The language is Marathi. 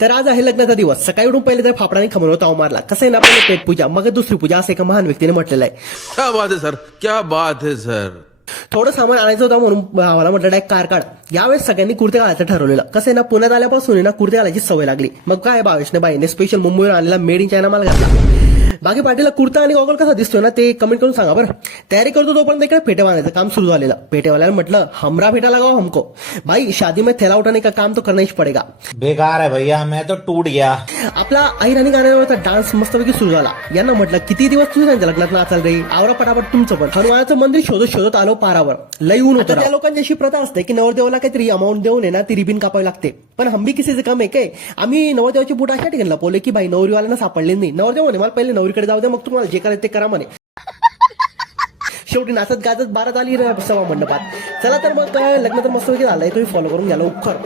तर आज आहे लग्नाचा दिवस. सकाळी उठून पहिले तर फाफडाने खमरवर ताव मारला. कसं आहे ना, पहिले पेटपूजा मग दुसरी पूजा, असं एका महान व्यक्तीने म्हटलेलं आहे. क्या बात है सर, क्या बात है सर. थोडं सामान आणायचं होतं म्हणून भावाला म्हटलं डायरेक्ट कार काढ. यावेळेस सगळ्यांनी कुर्ते घालायचं ठरवलेलं. कसं आहे ना, पुण्यात आल्यापासून आहे ना कुर्ते घालायची सवय लागली. मग काय भावेशने बाईने स्पेशल मुंबईवर आणलेला मेड इन चायना माल घातला. बाकी पाटीलला कुर्ता आणि गॉगल कसा दिसतोय ना ते कमेंट करून सांगा बरं. तयारी करतो तोपर्यंत इकडे फेटे बांधायचं काम सुरू झालेलं. पेटेवाल्याला म्हटलं हमरा फेटा लगाओ हमको. भाई शादी में थैला उठाने का काम तो करना ही पडेगा. बेकार है भैया, मैं तो टूट गया. आपला अहिराणी गाण्यावरचा डान्स मस्तपैकी सुरू झाला. यांना म्हटलं किती दिवस तुम्ही त्यांच्या लग्नात नाचाल रे, आवरा पटापट तुमचं पण. हनुमानाचं मंदिर शोधत शोधत आलो पारावर. लई ऊन होतं. त्या लोकांची अशी प्रथा असते की नवरदेवाला काहीतरी अमाऊंट देऊन आहे ना ती रिबिन कापावी लागते. पण हम भी किसीचे कम आहे काय. आम्ही नवरदेवाची बुट अशा ठिकाणी लपवले की भाई नवरीवाल्यांना सापडले नाही. नवरदेव म्हणे मला पहिले नवरीकडे जाऊ दे, मग तुम्हाला जे करायचं ते करा म्हणे. शेवटी नाचत गाजत बारात आली रे सभा मंडपात. चला तर मग लग्न तर मस्तपैकी झालंय, तुम्ही फॉलो करून घ्या लवकर.